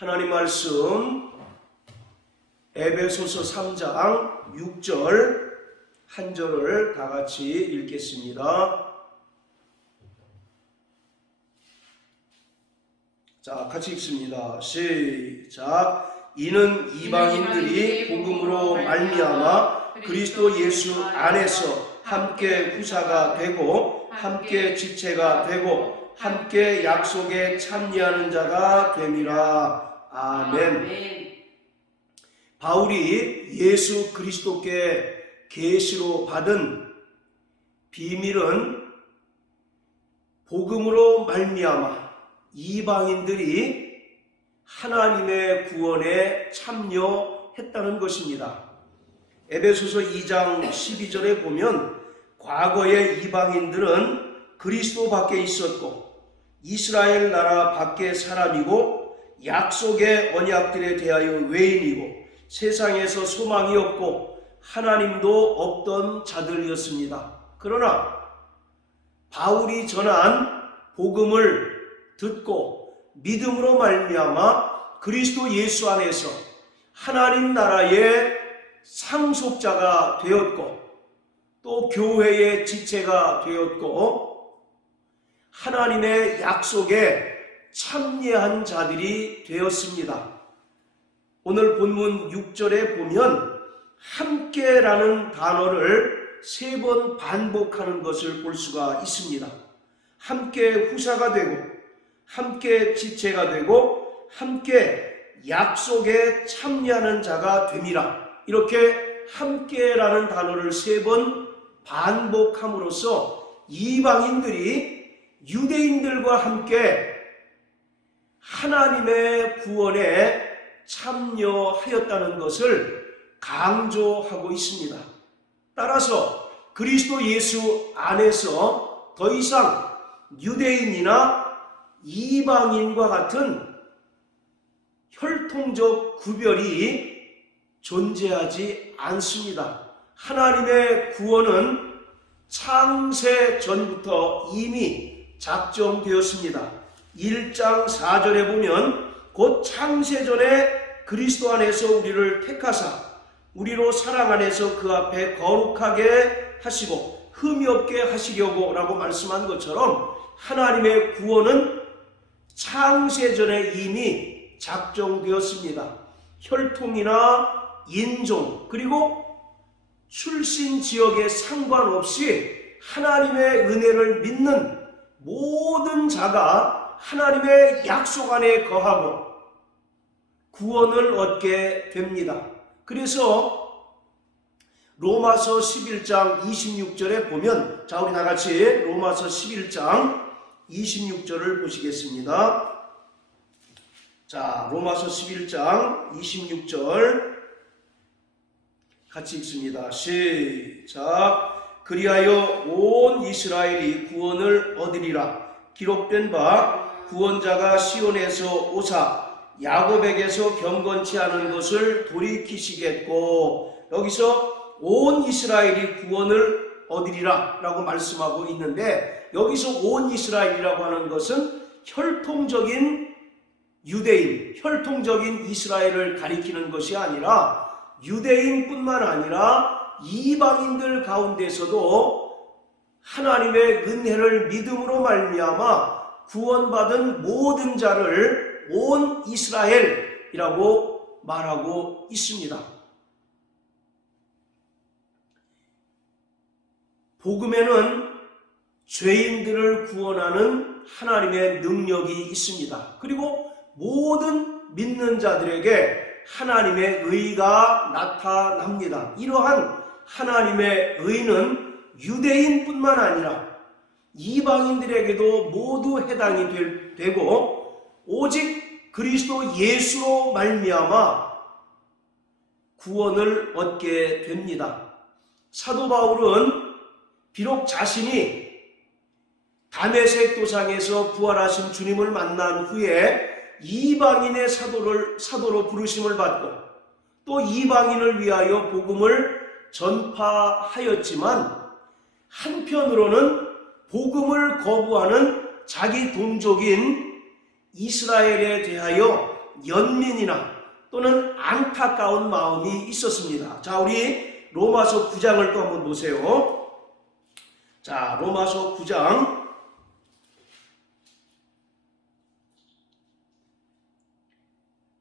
하나님 말씀 에베소서 3장 6절 한 절을 다 같이 읽겠습니다. 자, 같이 읽습니다. 시작. 이는 이방인들이 복음으로 말미암아 그리스도 예수 안에서 함께 후사가 되고 함께 지체가 되고 함께 약속에 참여하는 자가 됨이라. 아멘. 바울이 예수 그리스도께 계시로 받은 비밀은 복음으로 말미암아 이방인들이 하나님의 구원에 참여했다는 것입니다. 에베소서 2장 12절에 보면 과거의 이방인들은 그리스도 밖에 있었고 이스라엘 나라 밖의 사람이고 약속의 언약들에 대하여 외인이고 세상에서 소망이 없고 하나님도 없던 자들이었습니다. 그러나 바울이 전한 복음을 듣고 믿음으로 말미암아 그리스도 예수 안에서 하나님 나라의 상속자가 되었고 또 교회의 지체가 되었고 하나님의 약속에 참여한 자들이 되었습니다. 오늘 본문 6절에 보면 함께라는 단어를 3번 반복하는 것을 볼 수가 있습니다. 함께 후사가 되고 함께 지체가 되고 함께 약속에 참여하는 자가 됨이라. 이렇게 함께라는 단어를 3번 반복함으로써 이방인들이 유대인들과 함께 하나님의 구원에 참여하였다는 것을 강조하고 있습니다. 따라서 그리스도 예수 안에서 더 이상 유대인이나 이방인과 같은 혈통적 구별이 존재하지 않습니다. 하나님의 구원은 창세 전부터 이미 작정되었습니다. 1장 4절에 보면 곧 창세전에 그리스도 안에서 우리를 택하사 우리로 사랑 안에서 그 앞에 거룩하게 하시고 흠이 없게 하시려고 라고 말씀한 것처럼 하나님의 구원은 창세전에 이미 작정되었습니다. 혈통이나 인종 그리고 출신 지역에 상관없이 하나님의 은혜를 믿는 모든 자가 하나님의 약속 안에 거하고 구원을 얻게 됩니다. 그래서 로마서 11장 26절에 보면 자 우리 다같이 로마서 11장 26절을 보시겠습니다. 자 로마서 11장 26절 같이 읽습니다. 시작. 그리하여 온 이스라엘이 구원을 얻으리라. 기록된 바 구원자가 시온에서 오사 야곱에게서 경건치 않은 것을 돌이키시겠고, 여기서 온 이스라엘이 구원을 얻으리라 라고 말씀하고 있는데, 여기서 온 이스라엘이라고 하는 것은 혈통적인 유대인, 혈통적인 이스라엘을 가리키는 것이 아니라 유대인뿐만 아니라 이방인들 가운데서도 하나님의 은혜를 믿음으로 말미암아 구원받은 모든 자를 온 이스라엘이라고 말하고 있습니다. 복음에는 죄인들을 구원하는 하나님의 능력이 있습니다. 그리고 모든 믿는 자들에게 하나님의 의가 나타납니다. 이러한 하나님의 의는 유대인뿐만 아니라 이방인들에게도 모두 해당이 되고 오직 그리스도 예수로 말미암아 구원을 얻게 됩니다. 사도 바울은 비록 자신이 다메섹 도상에서 부활하신 주님을 만난 후에 이방인의 사도로 부르심을 받고 또 이방인을 위하여 복음을 전파하였지만 한편으로는 복음을 거부하는 자기 동족인 이스라엘에 대하여 연민이나 또는 안타까운 마음이 있었습니다. 자, 우리 로마서 9장을 또 한번 보세요. 자, 로마서 9장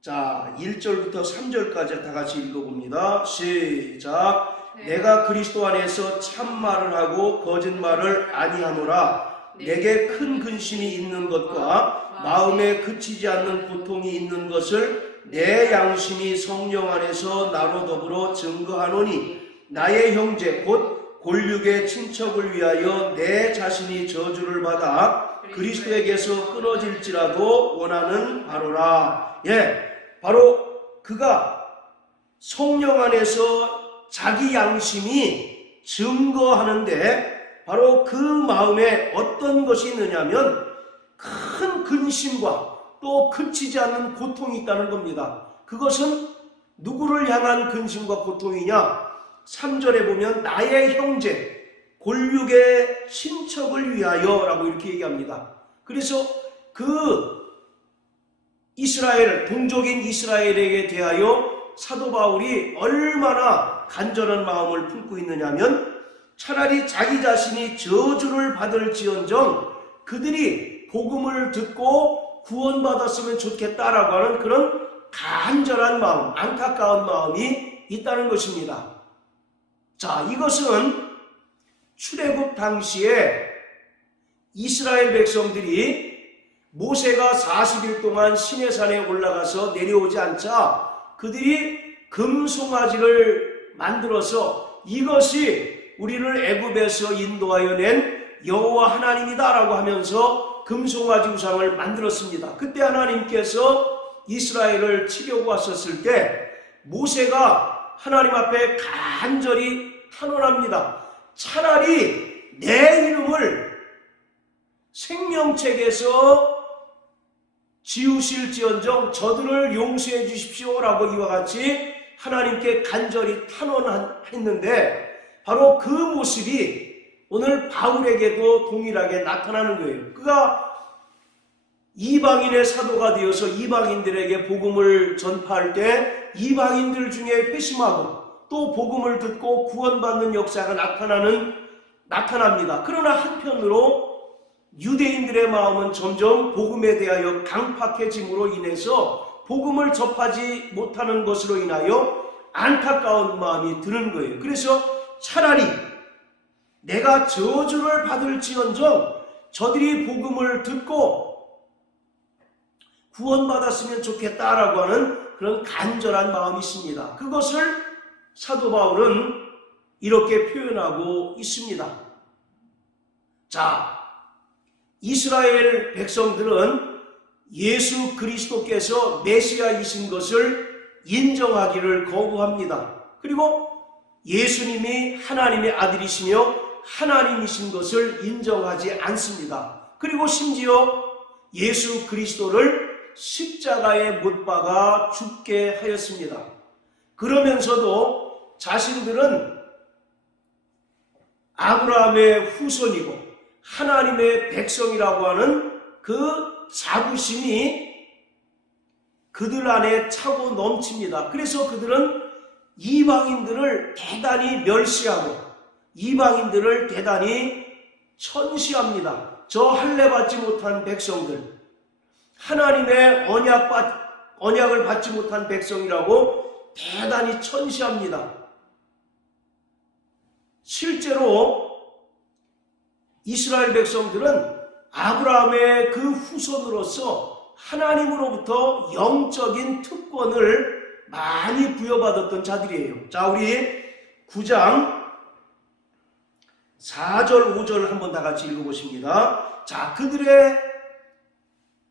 자, 1절부터 3절까지 다 같이 읽어봅니다. 시작. 내가 그리스도 안에서 참말을 하고 거짓말을 아니하노라. 내게 큰 근심이 있는 것과 마음에 그치지 않는 고통이 있는 것을 내 양심이 성령 안에서 나로 더불어 증거하노니 나의 형제 곧 골육의 친척을 위하여 내 자신이 저주를 받아 그리스도에게서 끊어질지라도 원하는 바로라. 바로 그가 성령 안에서 자기 양심이 증거하는데 바로 그 마음에 어떤 것이 있느냐면 큰 근심과 또 그치지 않는 고통이 있다는 겁니다. 그것은 누구를 향한 근심과 고통이냐? 3절에 보면 나의 형제 골육의 친척을 위하여 라고 이렇게 얘기합니다. 그래서 그 이스라엘, 동족인 이스라엘에게 대하여 사도 바울이 얼마나 간절한 마음을 품고 있느냐면 차라리 자기 자신이 저주를 받을지언정 그들이 복음을 듣고 구원받았으면 좋겠다라고 하는 그런 간절한 마음, 안타까운 마음이 있다는 것입니다. 자, 이것은 출애굽 당시에 이스라엘 백성들이 모세가 40일 동안 시내산에 올라가서 내려오지 않자 그들이 금송아지를 만들어서 이것이 우리를 애굽에서 인도하여 낸 여호와 하나님이다라고 하면서 금송아지 우상을 만들었습니다. 그때 하나님께서 이스라엘을 치려고 왔었을 때 모세가 하나님 앞에 간절히 탄원합니다. 차라리 내 이름을 생명책에서 지우실지언정 저들을 용서해 주십시오라고 이와 같이 하나님께 간절히 탄원했는데 바로 그 모습이 오늘 바울에게도 동일하게 나타나는 거예요. 그가 이방인의 사도가 되어서 이방인들에게 복음을 전파할 때 이방인들 중에 회심하고 또 복음을 듣고 구원받는 역사가 나타납니다. 그러나 한편으로 유대인들의 마음은 점점 복음에 대하여 강팍해짐으로 인해서 복음을 접하지 못하는 것으로 인하여 안타까운 마음이 드는 거예요. 그래서 차라리 내가 저주를 받을지언정 저들이 복음을 듣고 구원받았으면 좋겠다라고 하는 그런 간절한 마음이 있습니다. 그것을 사도 바울은 이렇게 표현하고 있습니다. 자, 이스라엘 백성들은 예수 그리스도께서 메시아이신 것을 인정하기를 거부합니다. 그리고 예수님이 하나님의 아들이시며 하나님이신 것을 인정하지 않습니다. 그리고 심지어 예수 그리스도를 십자가에 못 박아 죽게 하였습니다. 그러면서도 자신들은 아브라함의 후손이고 하나님의 백성이라고 하는 그 자부심이 그들 안에 차고 넘칩니다. 그래서 그들은 이방인들을 대단히 멸시하고 이방인들을 대단히 천시합니다. 저 할례 받지 못한 백성들, 하나님의 언약을 받지 못한 백성이라고 대단히 천시합니다. 실제로 이스라엘 백성들은 아브라함의 그 후손으로서 하나님으로부터 영적인 특권을 많이 부여받았던 자들이에요. 자, 우리 9장 4절 5절 한번 다 같이 읽어보십니다. 자, 그들의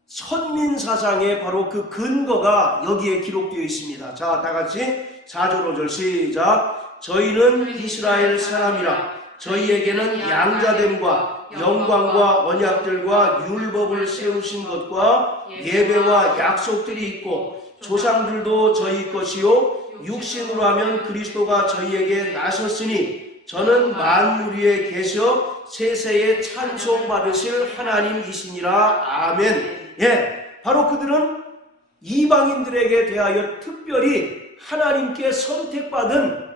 선민사상의 바로 그 근거가 여기에 기록되어 있습니다. 자, 다 같이 4절 5절 시작. 저희는 이스라엘 사람이라 저희에게는 양자됨과 영광과 언약들과 율법을 세우신 것과 예배와 약속들이 있고 조상들도 저희 것이요 육신으로 하면 그리스도가 저희에게 나셨으니 저는 만물 위에 계셔 세세에 찬송받으실 하나님이시니라. 아멘. 바로 그들은 이방인들에게 대하여 특별히 하나님께 선택받은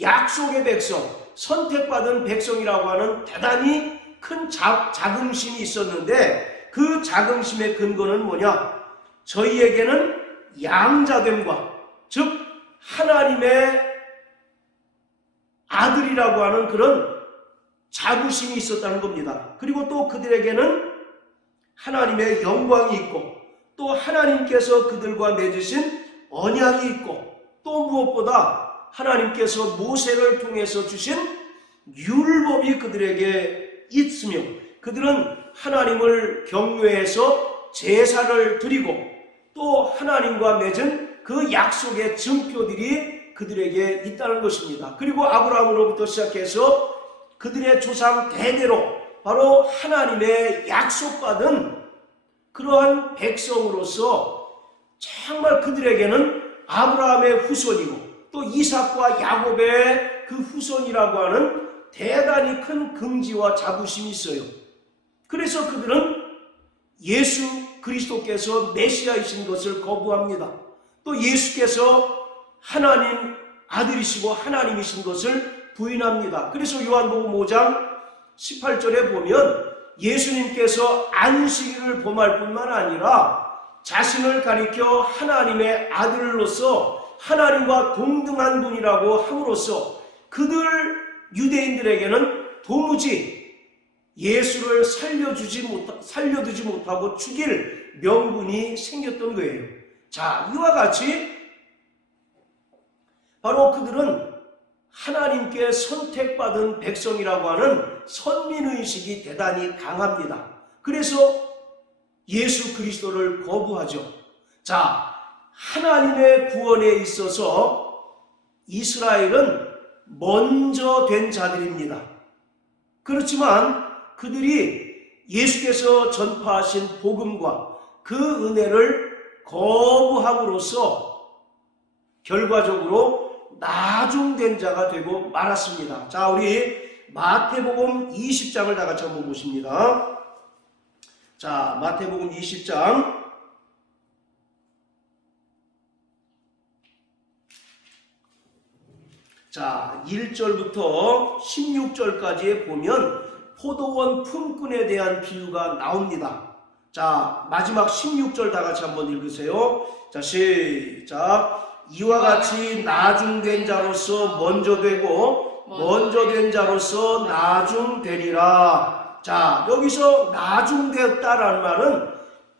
약속의 백성, 선택받은 백성이라고 하는 대단히 큰 자긍심이 있었는데, 그 자긍심의 근거는 뭐냐? 저희에게는 양자됨과, 즉 하나님의 아들이라고 하는 그런 자부심이 있었다는 겁니다. 그리고 또 그들에게는 하나님의 영광이 있고, 또 하나님께서 그들과 맺으신 언약이 있고, 또 무엇보다 하나님께서 모세를 통해서 주신 율법이 그들에게 있으며, 그들은 하나님을 경외해서 제사를 드리고, 또 하나님과 맺은 그 약속의 증표들이 그들에게 있다는 것입니다. 그리고 아브라함으로부터 시작해서 그들의 조상 대대로 바로 하나님의 약속받은 그러한 백성으로서 정말 그들에게는 아브라함의 후손이고, 또 이삭과 야곱의 그 후손이라고 하는 대단히 큰 긍지와 자부심이 있어요. 그래서 그들은 예수 그리스도께서 메시아이신 것을 거부합니다. 또 예수께서 하나님 아들이시고 하나님이신 것을 부인합니다. 그래서 요한복음 5장 18절에 보면 예수님께서 안식일을 범할 뿐만 아니라 자신을 가리켜 하나님의 아들로서 하나님과 동등한 분이라고 함으로써 그들 유대인들에게는 도무지 예수를 살려두지 못하고 죽일 명분이 생겼던 거예요. 자, 이와 같이 바로 그들은 하나님께 선택받은 백성이라고 하는 선민의식이 대단히 강합니다. 그래서 예수 그리스도를 거부하죠. 자, 하나님의 구원에 있어서 이스라엘은 먼저 된 자들입니다. 그렇지만 그들이 예수께서 전파하신 복음과 그 은혜를 거부함으로써 결과적으로 나중된 자가 되고 말았습니다. 자, 우리 마태복음 20장을 다 같이 한번 보십니다. 자, 마태복음 20장 자, 1절부터 16절까지에 보면 포도원 품꾼에 대한 비유가 나옵니다. 자, 마지막 16절 다 같이 한번 읽으세요. 자, 시작. 이와 같이 나중된 자로서 먼저 되고 먼저 된 자로서 나중되리라. 자, 여기서 나중되었다라는 말은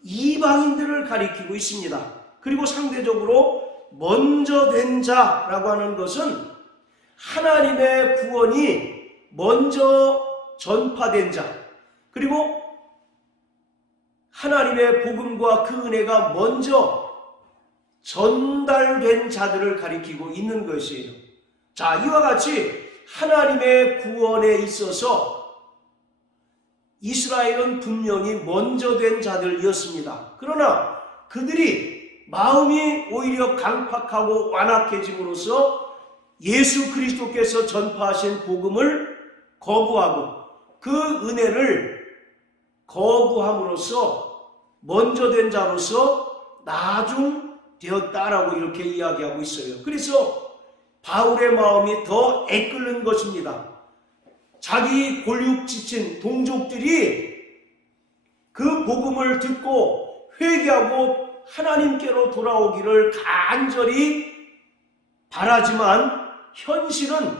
이방인들을 가리키고 있습니다. 그리고 상대적으로 먼저 된 자라고 하는 것은 하나님의 구원이 먼저 전파된 자, 그리고 하나님의 복음과 그 은혜가 먼저 전달된 자들을 가리키고 있는 것이에요. 자, 이와 같이 하나님의 구원에 있어서 이스라엘은 분명히 먼저 된 자들이었습니다. 그러나 그들이 마음이 오히려 강팍하고 완악해짐으로써 예수 그리스도께서 전파하신 복음을 거부하고 그 은혜를 거부함으로써 먼저 된 자로서 나중되었다라고 이렇게 이야기하고 있어요. 그래서 바울의 마음이 더 애끓는 것입니다. 자기 골육 지친 동족들이 그 복음을 듣고 회개하고 하나님께로 돌아오기를 간절히 바라지만 현실은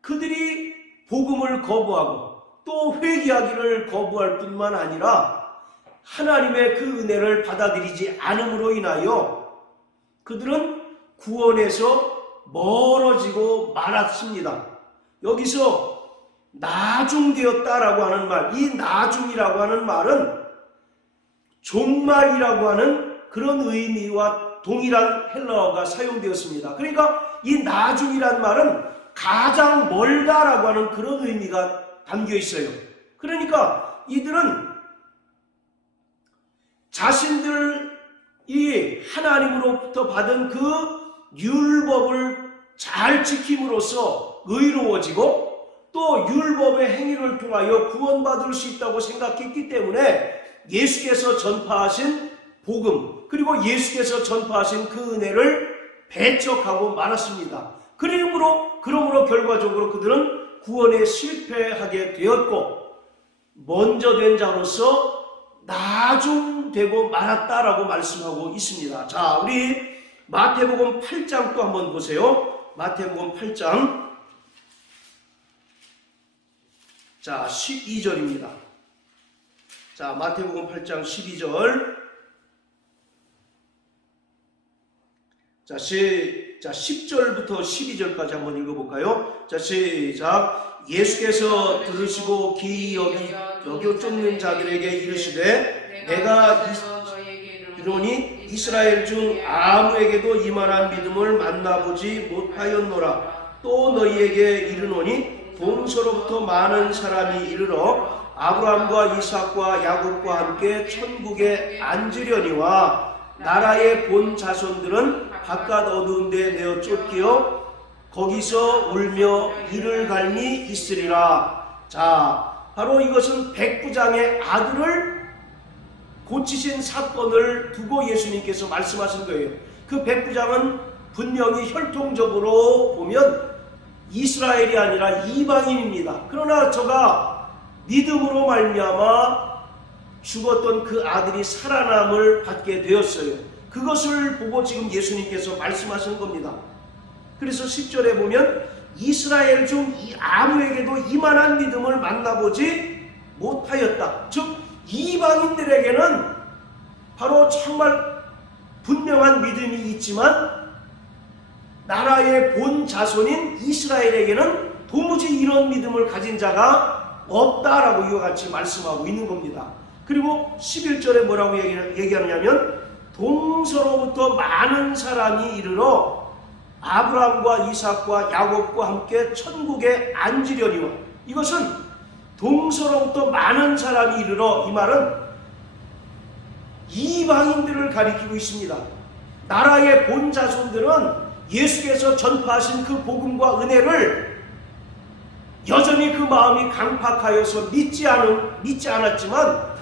그들이 복음을 거부하고 또 회개하기를 거부할 뿐만 아니라 하나님의 그 은혜를 받아들이지 않음으로 인하여 그들은 구원에서 멀어지고 말았습니다. 여기서 나중되었다라고 하는 말, 이 나중이라고 하는 말은 종말이라고 하는 그런 의미와 동일한 헬라어가 사용되었습니다. 그러니까 이 나중이란 말은 가장 멀다라고 하는 그런 의미가 담겨 있어요. 그러니까 이들은 자신들이 하나님으로부터 받은 그 율법을 잘 지킴으로써 의로워지고 또 율법의 행위를 통하여 구원받을 수 있다고 생각했기 때문에 예수께서 전파하신 복음, 그리고 예수께서 전파하신 그 은혜를 배척하고 말았습니다. 그러므로 결과적으로 그들은 구원에 실패하게 되었고 먼저 된 자로서 나중되고 말았다라고 말씀하고 있습니다. 자, 우리 마태복음 8장 또 한번 보세요. 마태복음 8장 자 12절입니다. 자, 마태복음 8장 12절 자, 10절부터 12절까지 한번 읽어볼까요? 자, 시작. 예수께서 들으시고 기이 여겨 쫓는 자들에게 이르시되 내가 이르노니 이스라엘 중 아무에게도 이만한 믿음을 만나보지 못하였노라. 또 너희에게 이르노니 동서로부터 많은 사람이 이르러 아브라함과 이삭과 야곱과 함께 천국에 앉으려니와 나라의 본 자손들은 바깥 어두운 데 내어 쫓기어 거기서 울며 이를 갈미 있으리라. 자, 바로 이것은 백부장의 아들을 고치신 사건을 두고 예수님께서 말씀하신 거예요. 그 백부장은 분명히 혈통적으로 보면 이스라엘이 아니라 이방인입니다. 그러나 저가 믿음으로 말미암아 죽었던 그 아들이 살아남을 받게 되었어요. 그것을 보고 지금 예수님께서 말씀하신 겁니다. 그래서 10절에 보면 이스라엘 중 아무에게도 이만한 믿음을 만나보지 못하였다. 즉 이방인들에게는 바로 정말 분명한 믿음이 있지만 나라의 본 자손인 이스라엘에게는 도무지 이런 믿음을 가진 자가 없다라고 이와 같이 말씀하고 있는 겁니다. 그리고 11절에 뭐라고 얘기하느냐면 동서로부터 많은 사람이 이르러 아브라함과 이삭과 야곱과 함께 천국에 앉으려니와. 이것은 동서로부터 많은 사람이 이르러, 이 말은 이방인들을 가리키고 있습니다. 나라의 본 자손들은 예수께서 전파하신 그 복음과 은혜를 여전히 그 마음이 강팍하여서 믿지 않았지만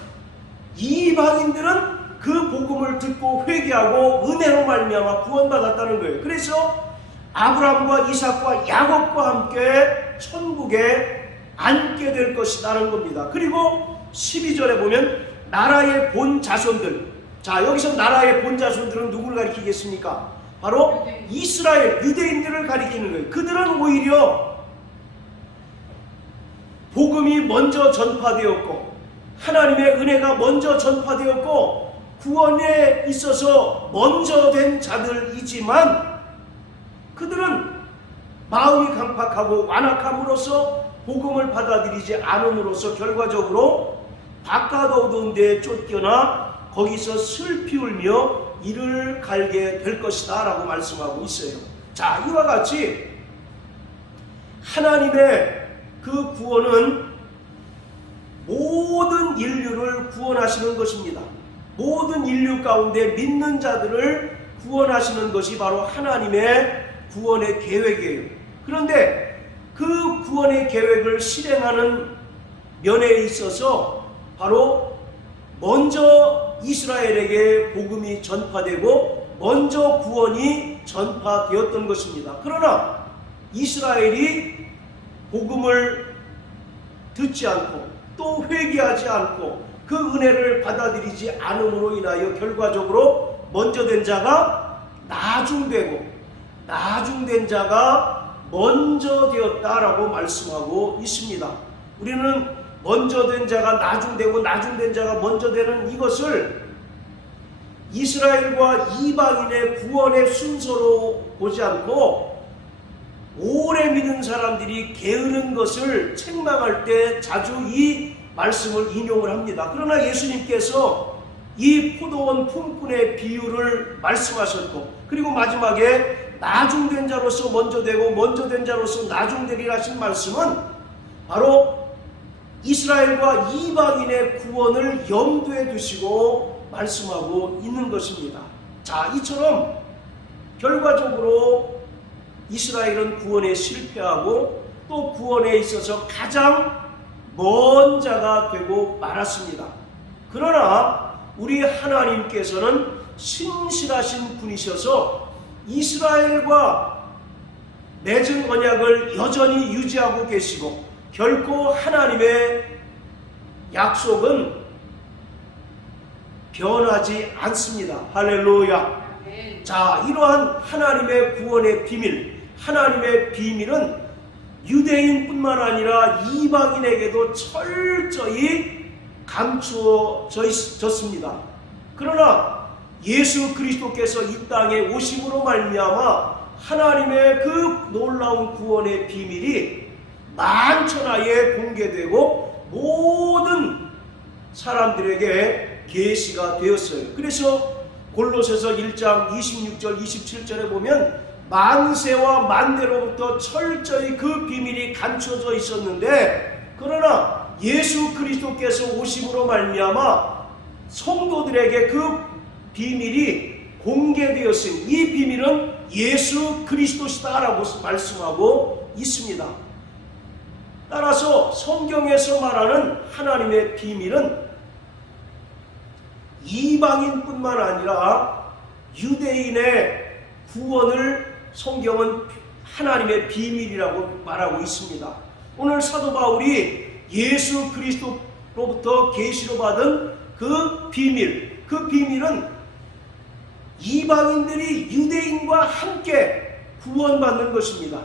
이방인들은 그 복음을 듣고 회개하고 은혜로 말미암아 구원받았다는 거예요. 그래서 아브라함과 이삭과 야곱과 함께 천국에 앉게 될 것이라는 겁니다. 그리고 12절에 보면 나라의 본 자손들. 자, 여기서 나라의 본 자손들은 누구를 가리키겠습니까? 바로 이스라엘 유대인들을 가리키는 거예요. 그들은 오히려 복음이 먼저 전파되었고 하나님의 은혜가 먼저 전파되었고 구원에 있어서 먼저 된 자들이지만 그들은 마음이 강팍하고 완악함으로써 복음을 받아들이지 않음으로써 결과적으로 바깥 어두운 데에 쫓겨나 거기서 슬피 울며 이를 갈게 될 것이다 라고 말씀하고 있어요. 자, 이와 같이 하나님의 그 구원은 모든 인류를 구원하시는 것입니다. 모든 인류 가운데 믿는 자들을 구원하시는 것이 바로 하나님의 구원의 계획이에요. 그런데 그 구원의 계획을 실행하는 면에 있어서 바로 먼저 이스라엘에게 복음이 전파되고 먼저 구원이 전파되었던 것입니다. 그러나 이스라엘이 복음을 듣지 않고 또 회개하지 않고 그 은혜를 받아들이지 않음으로 인하여 결과적으로 먼저 된 자가 나중되고 나중된 자가 먼저 되었다라고 말씀하고 있습니다. 우리는 먼저 된 자가 나중되고 나중된 자가 먼저 되는 이것을 이스라엘과 이방인의 구원의 순서로 보지 않고 오래 믿은 사람들이 게으른 것을 책망할 때 자주 이 말씀을 인용을 합니다. 그러나 예수님께서 이 포도원 품꾼의 비유를 말씀하셨고 그리고 마지막에 나중된 자로서 먼저 되고 먼저 된 자로서 나중되리라 하신 말씀은 바로 이스라엘과 이방인의 구원을 염두에 두시고 말씀하고 있는 것입니다. 자, 이처럼 결과적으로 이스라엘은 구원에 실패하고 또 구원에 있어서 가장 먼 자가 되고 말았습니다. 그러나 우리 하나님께서는 신실하신 분이셔서 이스라엘과 맺은 언약을 여전히 유지하고 계시고 결코 하나님의 약속은 변하지 않습니다. 할렐루야. 자, 이러한 하나님의 구원의 비밀, 하나님의 비밀은 유대인뿐만 아니라 이방인에게도 철저히 감추어졌습니다. 그러나 예수 그리스도께서 이 땅에 오심으로 말미암아 하나님의 그 놀라운 구원의 비밀이 만천하에 공개되고 모든 사람들에게 계시가 되었어요. 그래서 골로새서 1장 26절 27절에 보면 만세와 만대로부터 철저히 그 비밀이 감춰져 있었는데 그러나 예수 그리스도께서 오심으로 말미암아 성도들에게 그 비밀이 공개되었으니 이 비밀은 예수 그리스도시다라고 말씀하고 있습니다. 따라서 성경에서 말하는 하나님의 비밀은 이방인뿐만 아니라 유대인의 구원을 성경은 하나님의 비밀이라고 말하고 있습니다. 오늘 사도 바울이 예수 그리스도로부터 계시로 받은 그 비밀은 이방인들이 유대인과 함께 구원받는 것입니다.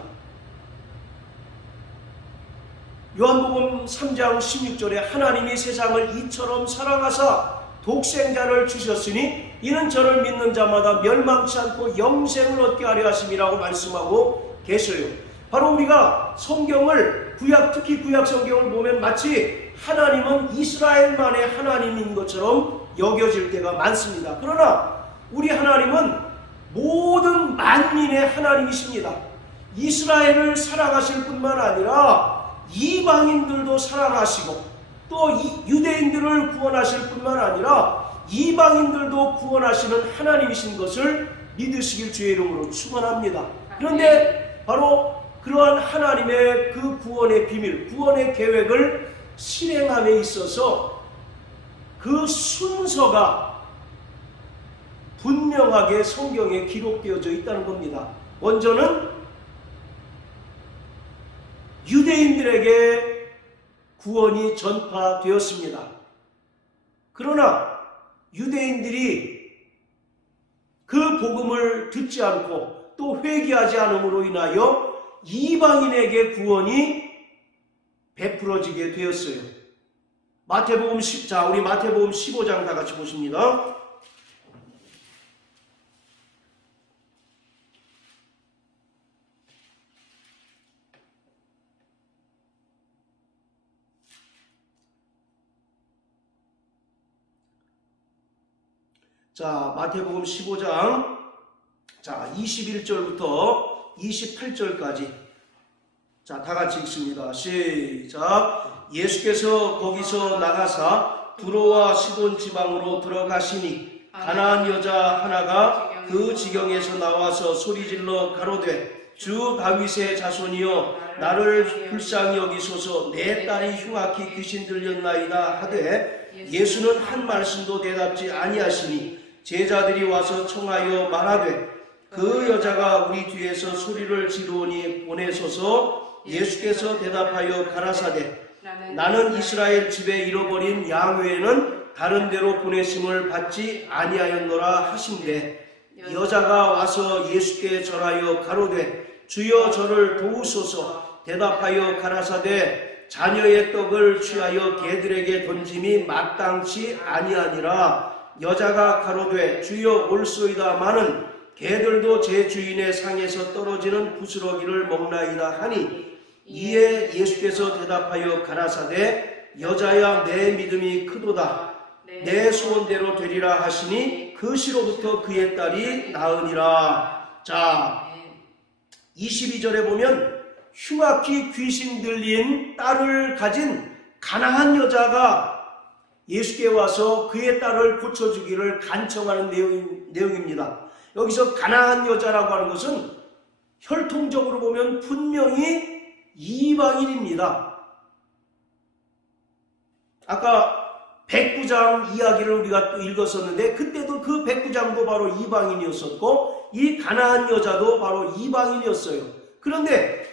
요한복음 3장 16절에 하나님이 세상을 이처럼 사랑하사 독생자를 주셨으니 이는 저를 믿는 자마다 멸망치 않고 영생을 얻게 하려 하심이라고 말씀하고 계셔요. 바로 우리가 성경을 특히 구약 성경을 보면 마치 하나님은 이스라엘만의 하나님인 것처럼 여겨질 때가 많습니다. 그러나 우리 하나님은 모든 만민의 하나님이십니다. 이스라엘을 사랑하실 뿐만 아니라 이방인들도 사랑하시고 또 유대인들을 구원하실 뿐만 아니라 이방인들도 구원하시는 하나님이신 것을 믿으시길 주의 이름으로 축원합니다. 그런데 바로 그러한 하나님의 그 구원의 비밀, 구원의 계획을 실행함에 있어서 그 순서가 분명하게 성경에 기록되어져 있다는 겁니다. 먼저는 유대인들에게 구원이 전파되었습니다. 그러나 유대인들이 그 복음을 듣지 않고 또 회개하지 않음으로 인하여 이방인에게 구원이 베풀어지게 되었어요. 마태복음 우리 마태복음 15장 다 같이 보십니다. 자, 마태복음 15장 21절부터 28절까지 다 같이 읽습니다. 시작. 예수께서 거기서 나가사 두로와 시돈 지방으로 들어가시니 가나안 여자 하나가 그 지경에서 나와서 소리질러 가로되 주 다윗의 자손이여 나를 불쌍히 여기소서 내 딸이 흉악히 귀신 들렸나이다 하되 예수는 한 말씀도 대답지 아니하시니 제자들이 와서 청하여 말하되 그 여자가 우리 뒤에서 소리를 지르오니 보내소서. 예수께서 대답하여 가라사대 나는 이스라엘 집에 잃어버린 양 외에는 다른 데로 보내심을 받지 아니하였노라 하신대 여자가 와서 예수께 절하여 가로되 주여 저를 도우소서. 대답하여 가라사대 자녀의 떡을 취하여 개들에게 던짐이 마땅치 아니하니라. 여자가 가로되 주여 올소이다마는 개들도 제 주인의 상에서 떨어지는 부스러기를 먹나이다 하니 이에 예수께서 대답하여 가라사대 여자야 내 믿음이 크도다 내 소원대로 되리라 하시니 그 시로부터 그의 딸이 나으니라. 자, 22절에 보면 흉악히 귀신 들린 딸을 가진 가난한 여자가 예수께 와서 그의 딸을 고쳐주기를 간청하는 내용입니다. 여기서 가난한 여자라고 하는 것은 혈통적으로 보면 분명히 이방인입니다. 아까 백부장 이야기를 우리가 또 읽었었는데, 그때도 그 백부장도 바로 이방인이었었고 이 가나안 여자도 바로 이방인이었어요. 그런데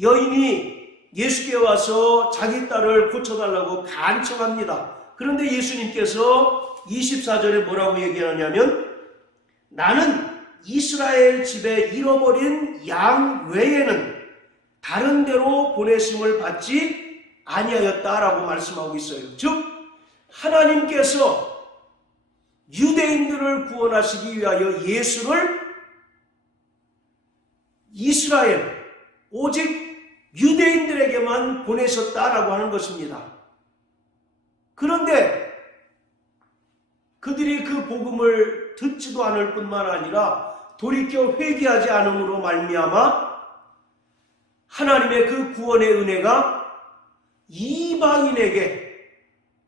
여인이 예수께 와서 자기 딸을 고쳐달라고 간청합니다. 그런데 예수님께서 24절에 뭐라고 얘기하냐면, 나는 이스라엘 집에 잃어버린 양 외에는 다른 데로 보내심을 받지 아니하였다라고 말씀하고 있어요. 즉 하나님께서 유대인들을 구원하시기 위하여 예수를 이스라엘 오직 유대인들에게만 보내셨다라고 하는 것입니다. 그런데 그들이 그 복음을 듣지도 않을 뿐만 아니라 돌이켜 회개하지 않음으로 말미암아 하나님의 그 구원의 은혜가 이방인에게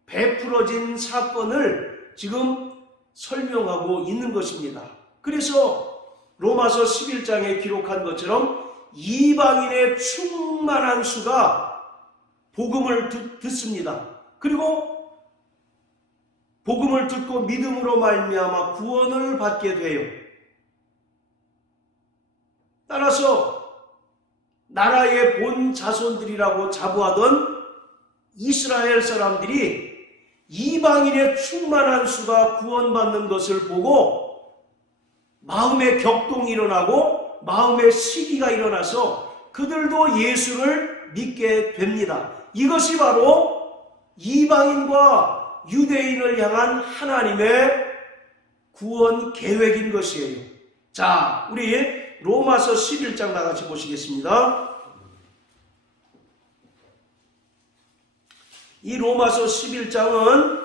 베풀어진 사건을 지금 설명하고 있는 것입니다. 그래서 로마서 11장에 기록한 것처럼 이방인의 충만한 수가 복음을 듣습니다. 그리고 복음을 듣고 믿음으로 말미암아 구원을 받게 돼요. 따라서 나라의 본 자손들이라고 자부하던 이스라엘 사람들이 이방인의 충만한 수가 구원받는 것을 보고 마음의 격동이 일어나고 마음의 시기가 일어나서 그들도 예수를 믿게 됩니다. 이것이 바로 이방인과 유대인을 향한 하나님의 구원 계획인 것이에요. 자, 우리 로마서 11장 나같이 보시겠습니다. 이 로마서 11장은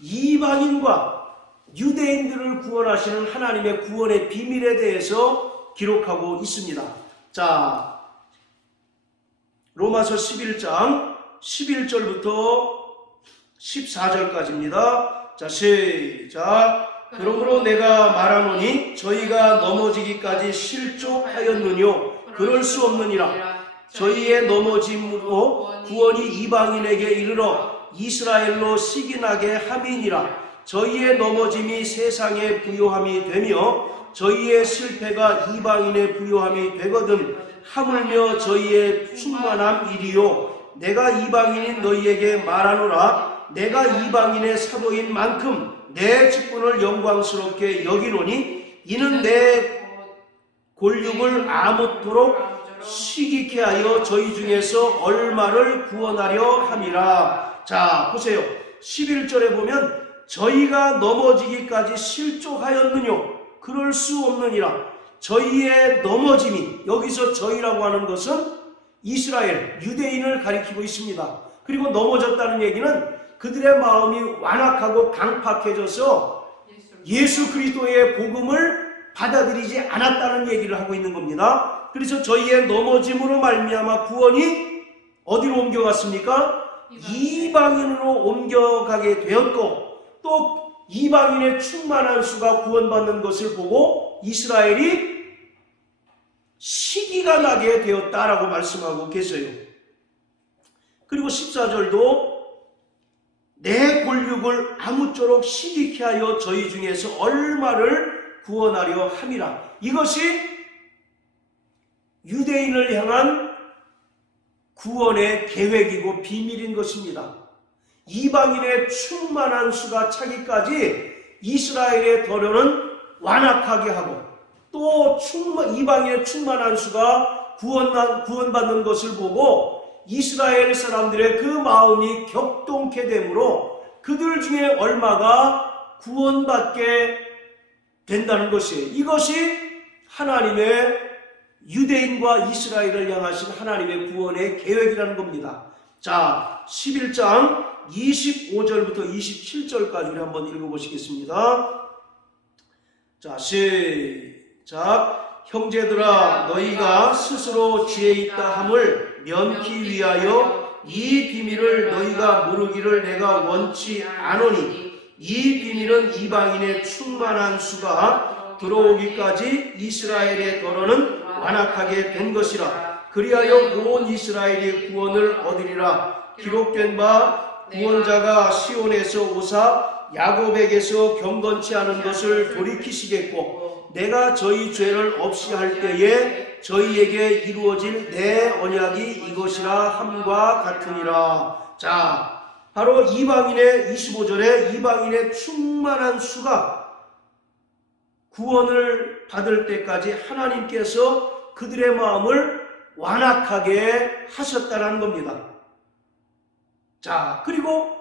이방인과 유대인들을 구원하시는 하나님의 구원의 비밀에 대해서 기록하고 있습니다. 자, 로마서 11장 11절부터 14절까지입니다. 자, 시작. 그러므로 내가 말하노니 저희가 넘어지기까지 실족하였느뇨? 그럴 수 없느니라. 저희의 넘어짐으로 구원이 이방인에게 이르러 이스라엘로 시기나게 함이니라. 저희의 넘어짐이 세상의 부요함이 되며 저희의 실패가 이방인의 부요함이 되거든 하물며 저희의 충만함 이리요. 내가 이방인인 너희에게 말하노라. 내가 이방인의 사도인 만큼 내 직분을 영광스럽게 여기노니 이는 내 골육을 아무토록 시기케 하여 저희 중에서 얼마를 구원하려 함이라. 자, 보세요. 11절에 보면 저희가 넘어지기까지 실족하였느뇨? 그럴 수 없느니라. 저희의 넘어짐이, 여기서 저희라고 하는 것은 이스라엘, 유대인을 가리키고 있습니다. 그리고 넘어졌다는 얘기는 그들의 마음이 완악하고 강팍해져서 예수 그리스도의 복음을 받아들이지 않았다는 얘기를 하고 있는 겁니다. 그래서 저희의 넘어짐으로 말미암아 구원이 어디로 옮겨갔습니까? 이방인으로 옮겨가게 되었고, 또 이방인의 충만한 수가 구원받는 것을 보고 이스라엘이 시기가 나게 되었다라고 말씀하고 계세요. 그리고 14절도 내 골육을 아무쪼록 시기케 하여 저희 중에서 얼마를 구원하려 함이라. 이것이 유대인을 향한 구원의 계획이고 비밀인 것입니다. 이방인의 충만한 수가 차기까지 이스라엘의 더러는 완악하게 하고, 또 이방인의 충만한 수가 구원받는 것을 보고 이스라엘 사람들의 그 마음이 격동케 되므로 그들 중에 얼마가 구원받게 된다는 것이에요. 이것이 하나님의 유대인과 이스라엘을 향하신 하나님의 구원의 계획이라는 겁니다. 자, 11장 25절부터 27절까지 우리 한번 읽어보시겠습니다. 자, 시작. 형제들아, 너희가 스스로 지혜 있다 함을 면키 위하여 이 비밀을 너희가 모르기를 내가 원치 않으니, 이 비밀은 이방인의 충만한 수가 들어오기까지 이스라엘의 더러는 완악하게 된 것이라. 그리하여 온 이스라엘이 구원을 얻으리라. 기록된 바 구원자가 시온에서 오사 야곱에게서 경건치 않은 것을 돌이키시겠고 내가 저희 죄를 없이 할 때에 저희에게 이루어질 내 언약이 이것이라 함과 같으니라. 자, 바로 이방인의 25절에 이방인의 충만한 수가 구원을 받을 때까지 하나님께서 그들의 마음을 완악하게 하셨다는 겁니다. 자, 그리고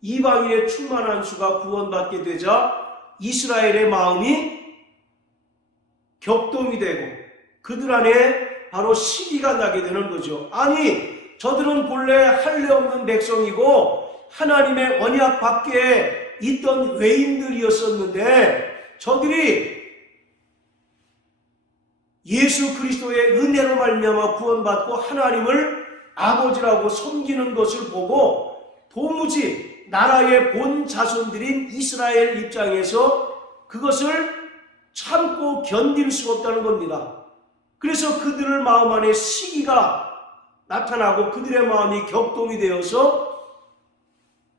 이방인의 충만한 수가 구원받게 되자 이스라엘의 마음이 격동이 되고 그들 안에 바로 시기가 나게 되는 거죠. 아니, 저들은 본래 할례 없는 백성이고 하나님의 언약 밖에 있던 외인들이었었는데 저들이 예수 그리스도의 은혜로 말미암아 구원받고 하나님을 아버지라고 섬기는 것을 보고 도무지 나라의 본 자손들인 이스라엘 입장에서 그것을 참고 견딜 수 없다는 겁니다. 그래서 그들의 마음 안에 시기가 나타나고 그들의 마음이 격동이 되어서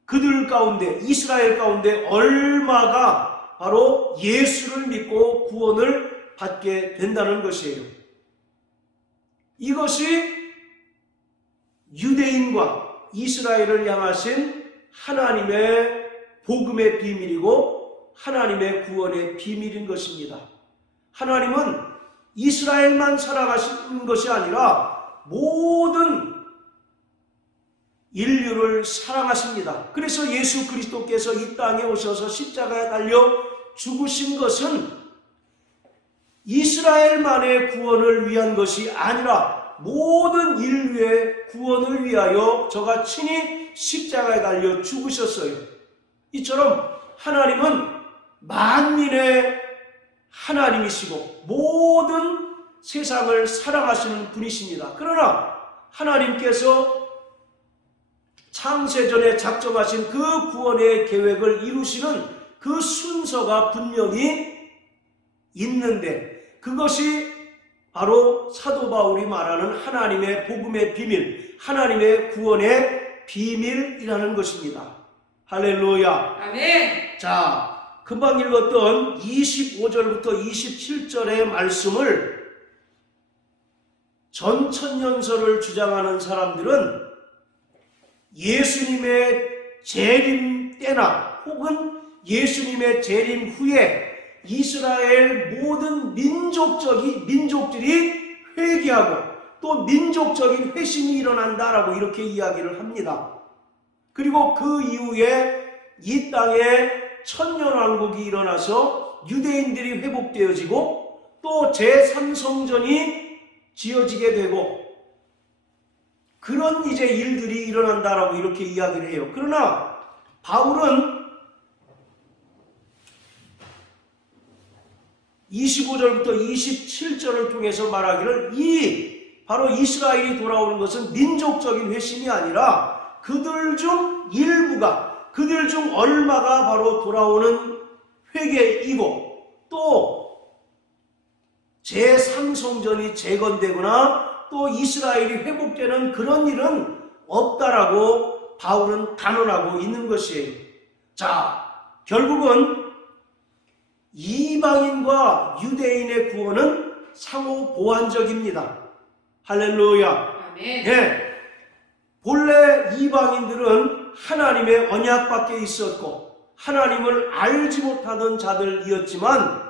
그들 가운데 이스라엘 가운데 얼마가 바로 예수를 믿고 구원을 받게 된다는 것이에요. 이것이 유대인과 이스라엘을 향하신 하나님의 복음의 비밀이고 하나님의 구원의 비밀인 것입니다. 하나님은 이스라엘만 살아가신 것이 아니라 모든 인류를 사랑하십니다. 그래서 예수 그리스도께서 이 땅에 오셔서 십자가에 달려 죽으신 것은 이스라엘만의 구원을 위한 것이 아니라 모든 인류의 구원을 위하여 저가 친히 십자가에 달려 죽으셨어요. 이처럼 하나님은 만민의 하나님이시고 모든 세상을 사랑하시는 분이십니다. 그러나 하나님께서 창세전에 작정하신 그 구원의 계획을 이루시는 그 순서가 분명히 있는데 그것이 바로 사도 바울이 말하는 하나님의 복음의 비밀, 하나님의 구원의 비밀이라는 것입니다. 할렐루야. 아멘. 자, 금방 읽었던 25절부터 27절의 말씀을 전천년설을 주장하는 사람들은 예수님의 재림 때나 혹은 예수님의 재림 후에 이스라엘 모든 민족들이 회개하고 또 민족적인 회심이 일어난다라고 이렇게 이야기를 합니다. 그리고 그 이후에 이 땅에 천년왕국이 일어나서 유대인들이 회복되어지고 또 제3성전이 지어지게 되고 그런 이제 일들이 일어난다라고 이렇게 이야기를 해요. 그러나 바울은 25절부터 27절을 통해서 말하기를 바로 이스라엘이 돌아오는 것은 민족적인 회심이 아니라 그들 중 일부가 그들 중 얼마가 바로 돌아오는 회개이고 또 제3성전이 재건되거나 또 이스라엘이 회복되는 그런 일은 없다라고 바울은 단언하고 있는 것이에요. 자, 결국은 이방인과 유대인의 구원은 상호 보완적입니다. 할렐루야. 아멘. 예. 본래 이방인들은 하나님의 언약 밖에 있었고 하나님을 알지 못하던 자들이었지만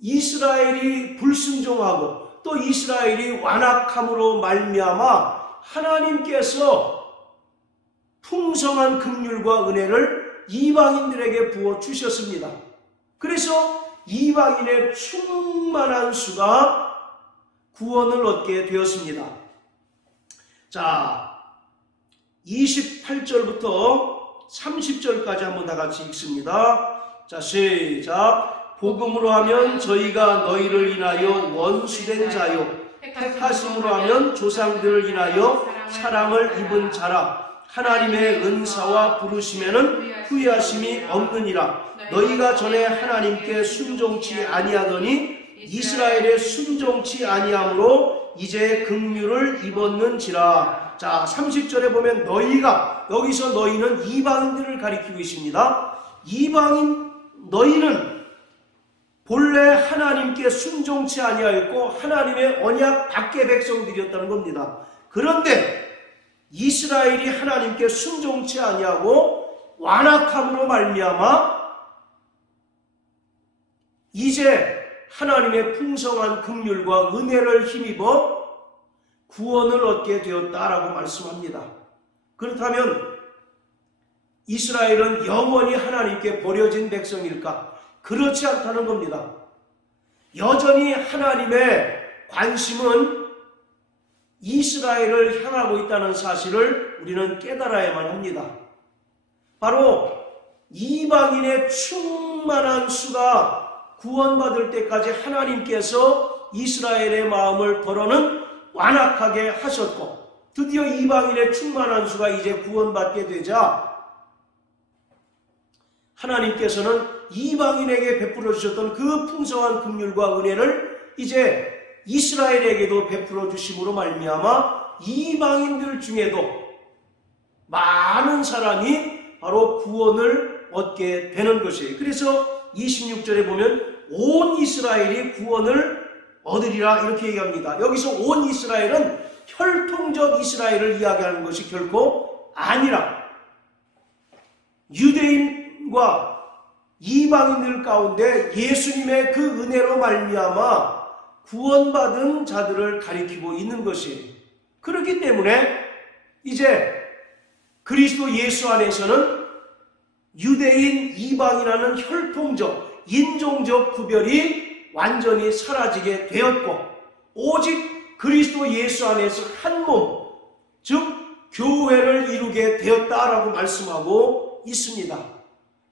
이스라엘이 불순종하고 또 이스라엘이 완악함으로 말미암아 하나님께서 풍성한 긍휼과 은혜를 이방인들에게 부어 주셨습니다. 그래서 이방인의 충만한 수가 구원을 얻게 되었습니다. 자, 28절부터 30절까지 한번 다 같이 읽습니다. 자, 시작. 복음으로 하면 저희가 너희를 인하여 원수된 자요, 택하심으로 하면 조상들을 인하여 사랑을 입은 자라. 하나님의 은사와 부르심에는 후회하심이 없느니라. 너희가 전에 하나님께 순종치 아니하더니 이스라엘의 순종치 아니함으로 이제 긍휼을 입었는지라. 자, 30절에 보면 너희가, 여기서 너희는 이방인들을 가리키고 있습니다. 이방인 너희는 본래 하나님께 순종치 아니하였고 하나님의 언약 밖의 백성들이었다는 겁니다. 그런데 이스라엘이 하나님께 순종치 아니하고 완악함으로 말미암아 이제 하나님의 풍성한 긍휼과 은혜를 힘입어 구원을 얻게 되었다라고 말씀합니다. 그렇다면 이스라엘은 영원히 하나님께 버려진 백성일까? 그렇지 않다는 겁니다. 여전히 하나님의 관심은 이스라엘을 향하고 있다는 사실을 우리는 깨달아야만 합니다. 바로 이방인의 충만한 수가 구원받을 때까지 하나님께서 이스라엘의 마음을 더러는 완악하게 하셨고, 드디어 이방인의 충만한 수가 이제 구원받게 되자 하나님께서는 이방인에게 베풀어 주셨던 그 풍성한 긍휼과 은혜를 이제 이스라엘에게도 베풀어 주심으로 말미암아 이방인들 중에도 많은 사람이 바로 구원을 얻게 되는 것이에요. 그래서 26절에 보면 온 이스라엘이 구원을 얻으리라 이렇게 얘기합니다. 여기서 온 이스라엘은 혈통적 이스라엘을 이야기하는 것이 결코 아니라 유대인과 이방인들 가운데 예수님의 그 은혜로 말미암아 구원받은 자들을 가리키고 있는 것이에요. 그렇기 때문에 이제 그리스도 예수 안에서는 유대인, 이방이라는 혈통적, 인종적 구별이 완전히 사라지게 되었고 오직 그리스도 예수 안에서 한 몸, 즉 교회를 이루게 되었다라고 말씀하고 있습니다.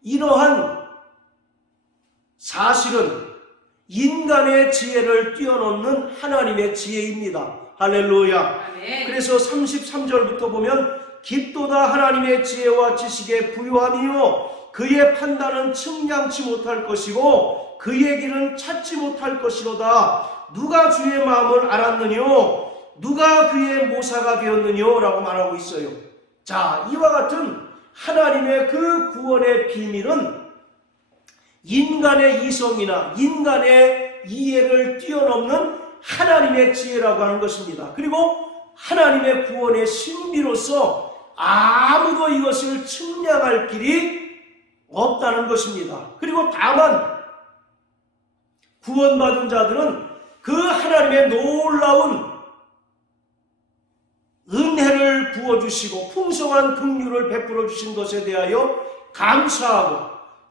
이러한 사실은 인간의 지혜를 뛰어넘는 하나님의 지혜입니다. 할렐루야. 아멘. 그래서 33절부터 보면 깊도다 하나님의 지혜와 지식의 부요함이요 그의 판단은 측량치 못할 것이고 그의 길은 찾지 못할 것이로다. 누가 주의 마음을 알았느뇨? 누가 그의 모사가 되었느뇨? 라고 말하고 있어요. 자, 이와 같은 하나님의 그 구원의 비밀은 인간의 이성이나 인간의 이해를 뛰어넘는 하나님의 지혜라고 하는 것입니다. 그리고 하나님의 구원의 신비로서 아무도 이것을 측량할 길이 없다는 것입니다. 그리고 다만 구원받은 자들은 그 하나님의 놀라운 은혜를 부어주시고 풍성한 긍휼을 베풀어 주신 것에 대하여 감사하고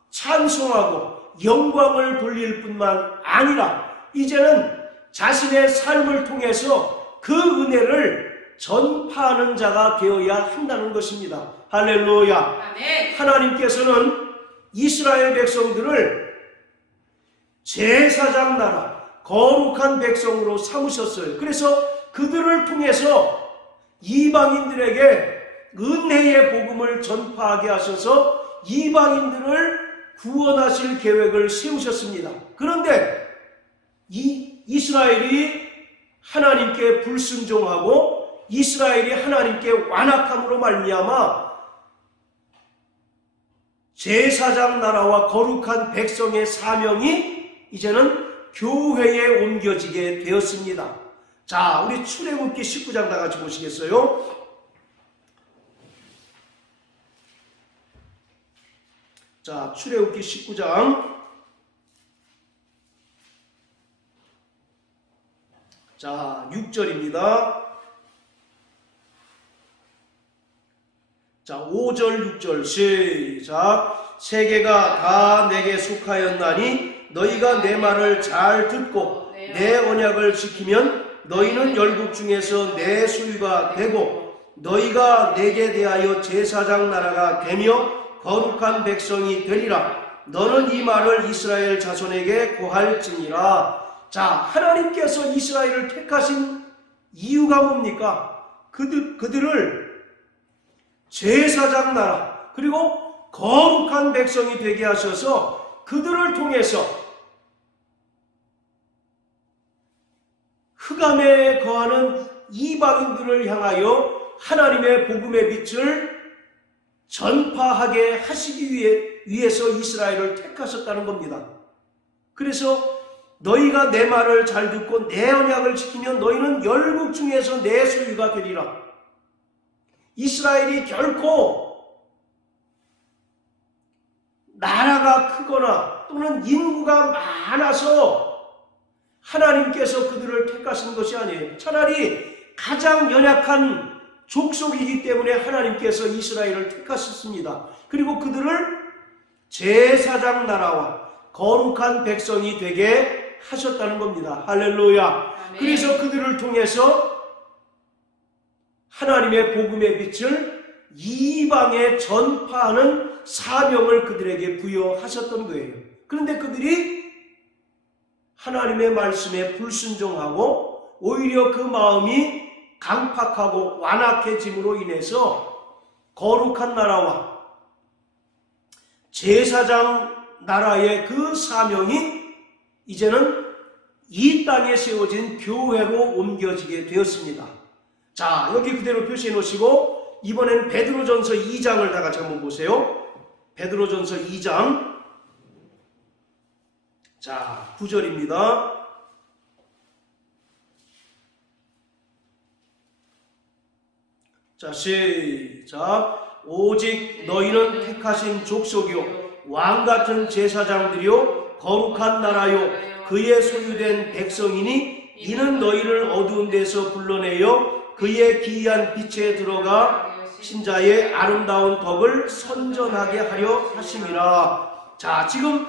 찬송하고 영광을 돌릴 뿐만 아니라 이제는 자신의 삶을 통해서 그 은혜를 전파하는 자가 되어야 한다는 것입니다. 할렐루야. 아멘. 하나님께서는 이스라엘 백성들을 제사장 나라, 거룩한 백성으로 삼으셨어요. 그래서 그들을 통해서 이방인들에게 은혜의 복음을 전파하게 하셔서 이방인들을 구원하실 계획을 세우셨습니다. 그런데 이스라엘이 하나님께 불순종하고 이스라엘이 하나님께 완악함으로 말미암아 제사장 나라와 거룩한 백성의 사명이 이제는 교회에 옮겨지게 되었습니다. 자, 우리 출애굽기 19장 다 같이 보시겠어요? 자, 출애굽기 19장. 자, 6절입니다. 자, 5절, 6절 시작. 세계가 다 내게 속하였나니 너희가 내 말을 잘 듣고 내 언약을 지키면 너희는 열국 중에서 내 소유가 되고 너희가 내게 대하여 제사장 나라가 되며 거룩한 백성이 되리라. 너는 이 말을 이스라엘 자손에게 고할지니라. 자, 하나님께서 이스라엘을 택하신 이유가 뭡니까? 그들을 제사장 나라 그리고 거룩한 백성이 되게 하셔서 그들을 통해서 흑암에 거하는 이방인들을 향하여 하나님의 복음의 빛을 전파하게 하시기 위해서 이스라엘을 택하셨다는 겁니다. 그래서 너희가 내 말을 잘 듣고 내 언약을 지키면 너희는 열국 중에서 내 소유가 되리라. 이스라엘이 결코 나라가 크거나 또는 인구가 많아서 하나님께서 그들을 택하신 것이 아니에요. 차라리 가장 연약한 족속이기 때문에 하나님께서 이스라엘을 택하셨습니다. 그리고 그들을 제사장 나라와 거룩한 백성이 되게 하셨다는 겁니다. 할렐루야. 아멘. 그래서 그들을 통해서 하나님의 복음의 빛을 이방에 전파하는 사명을 그들에게 부여하셨던 거예요. 그런데 그들이 하나님의 말씀에 불순종하고 오히려 그 마음이 강팍하고 완악해짐으로 인해서 거룩한 나라와 제사장 나라의 그 사명이 이제는 이 땅에 세워진 교회로 옮겨지게 되었습니다. 자, 여기 그대로 표시해 놓으시고 이번엔 베드로전서 2장을 다 같이 한번 보세요. 베드로전서 2장, 자 9절입니다. 자, 시작. 오직 너희는 택하신 족속이요 왕같은 제사장들이요 거룩한 나라요 그의 소유된 백성이니 이는 너희를 어두운 데서 불러내어 그의 기이한 빛에 들어가 신자의 아름다운 덕을 선전하게 하려 하심이라. 자, 지금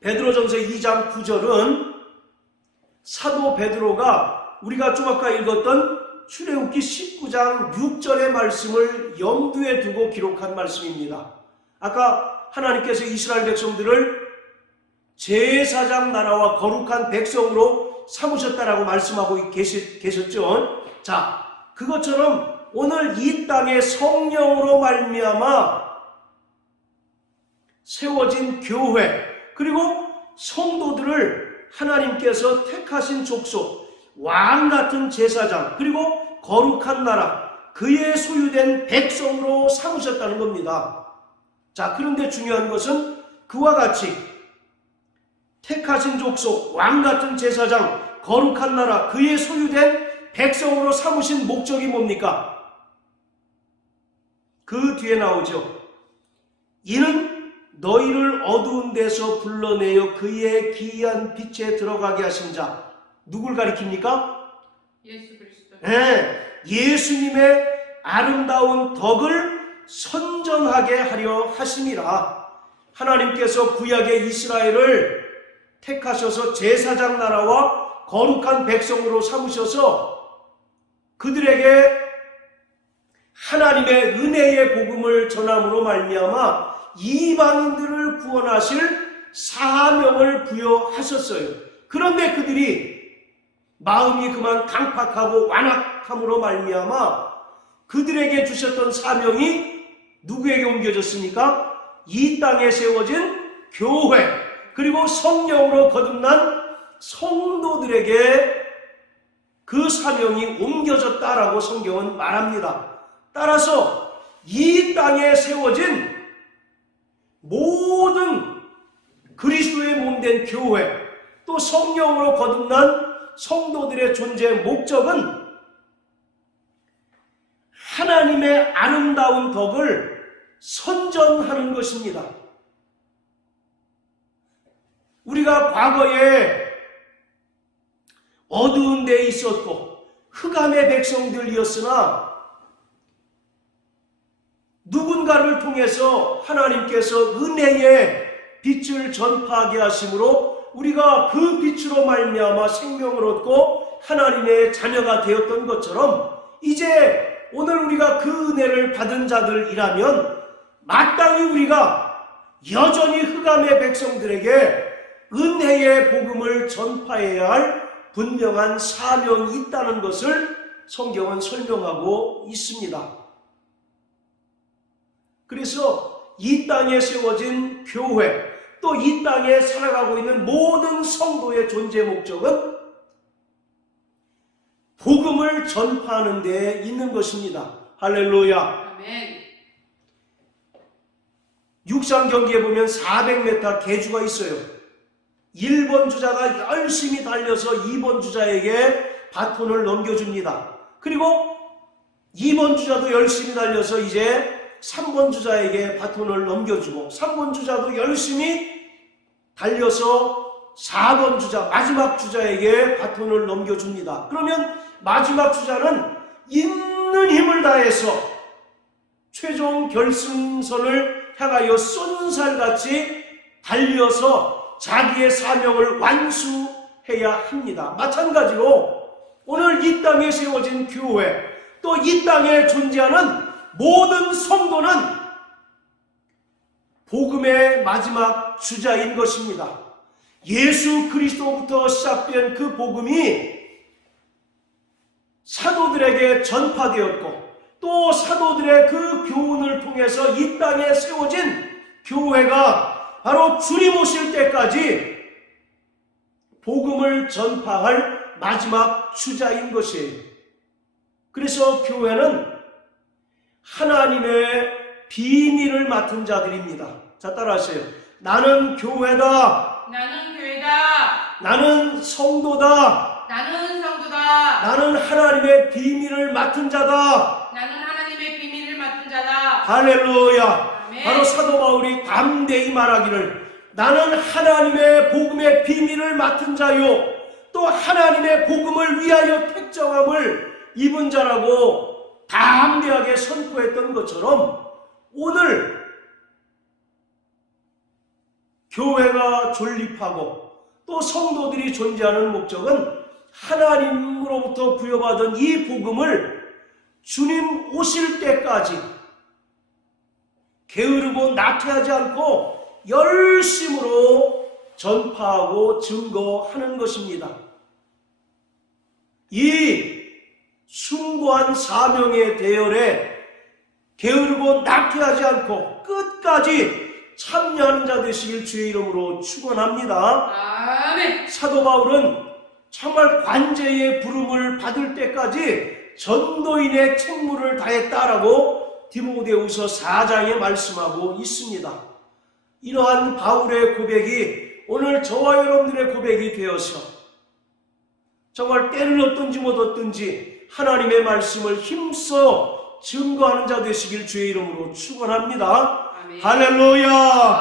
베드로전서 2장 9절은 사도 베드로가 우리가 좀 아까 읽었던 출애굽기 19장 6절의 말씀을 염두에 두고 기록한 말씀입니다. 아까 하나님께서 이스라엘 백성들을 제사장 나라와 거룩한 백성으로 삼으셨다라고 말씀하고 계셨죠. 자, 그것처럼 오늘 이 땅에 성령으로 말미암아 세워진 교회 그리고 성도들을 하나님께서 택하신 족속, 왕같은 제사장 그리고 거룩한 나라 그의 소유된 백성으로 삼으셨다는 겁니다. 자, 그런데 중요한 것은 그와 같이 택하신 족속, 왕같은 제사장, 거룩한 나라 그의 소유된 백성으로 삼으신 목적이 뭡니까? 그 뒤에 나오죠. 이는 너희를 어두운 데서 불러내어 그의 기이한 빛에 들어가게 하신 자. 누굴 가리킵니까? 예수 그리스도. 네, 예수님의 아름다운 덕을 선전하게 하려 하심이라. 하나님께서 구약의 이스라엘을 택하셔서 제사장 나라와 거룩한 백성으로 삼으셔서 그들에게 하나님의 은혜의 복음을 전함으로 말미암아 이방인들을 구원하실 사명을 부여하셨어요. 그런데 그들이 마음이 그만 강팍하고 완악함으로 말미암아 그들에게 주셨던 사명이 누구에게 옮겨졌습니까? 이 땅에 세워진 교회 그리고 성령으로 거듭난 성도들에게 그 사명이 옮겨졌다라고 성경은 말합니다. 따라서 이 땅에 세워진 모든 그리스도의 몸된 교회 또 성령으로 거듭난 성도들의 존재의 목적은 하나님의 아름다운 덕을 선전하는 것입니다. 우리가 과거에 어두운 데에 있었고 흑암의 백성들이었으나 누군가를 통해서 하나님께서 은혜의 빛을 전파하게 하심으로 우리가 그 빛으로 말미암아 생명을 얻고 하나님의 자녀가 되었던 것처럼 이제 오늘 우리가 그 은혜를 받은 자들이라면 마땅히 우리가 여전히 흑암의 백성들에게 은혜의 복음을 전파해야 할 분명한 사명이 있다는 것을 성경은 설명하고 있습니다. 그래서 이 땅에 세워진 교회 또 이 땅에 살아가고 있는 모든 성도의 존재 목적은 복음을 전파하는 데 있는 것입니다. 할렐루야. 아멘. 육상 경기에 보면 400m 계주가 있어요. 1번 주자가 열심히 달려서 2번 주자에게 바톤을 넘겨줍니다. 그리고 2번 주자도 열심히 달려서 이제 3번 주자에게 바톤을 넘겨주고 3번 주자도 열심히 달려서 4번 주자, 마지막 주자에게 바톤을 넘겨줍니다. 그러면 마지막 주자는 있는 힘을 다해서 최종 결승선을 향하여 쏜살같이 달려서 자기의 사명을 완수해야 합니다. 마찬가지로 오늘 이 땅에 세워진 교회, 또 이 땅에 존재하는 모든 성도는 복음의 마지막 주자인 것입니다. 예수 그리스도부터 시작된 그 복음이 사도들에게 전파되었고 또 사도들의 그 교훈을 통해서 이 땅에 세워진 교회가 바로 주님 오실 때까지 복음을 전파할 마지막 주자인 것이에요. 그래서 교회는 하나님의 비밀을 맡은 자들입니다. 자, 따라하세요. 나는 교회다. 나는 교회다. 나는 성도다. 나는 성도다. 나는 하나님의 비밀을 맡은 자다. 나는 하나님의 비밀을 맡은 자다. 할렐루야. 아멘. 바로 사도 바울이 담대히 말하기를 나는 하나님의 복음의 비밀을 맡은 자요 또 하나님의 복음을 위하여 택정함을 입은 자라고 담대하게 선포했던 것처럼 오늘 교회가 존립하고 또 성도들이 존재하는 목적은 하나님으로부터 부여받은 이 복음을 주님 오실 때까지 게으르고 나태하지 않고 열심으로 전파하고 증거하는 것입니다. 이 숭고한 사명의 대열에 게으르고 낙태하지 않고 끝까지 참여하는 자 되시길 주의 이름으로 축원합니다. 아멘. 사도 바울은 정말 관제의 부름을 받을 때까지 전도인의 책무를 다했다라고 디모데후서 4장에 말씀하고 있습니다. 이러한 바울의 고백이 오늘 저와 여러분들의 고백이 되어서 정말 때를 얻든지 못 얻든지 하나님의 말씀을 힘써 증거하는 자 되시길 주의 이름으로 축원합니다. 아멘. 할렐루야.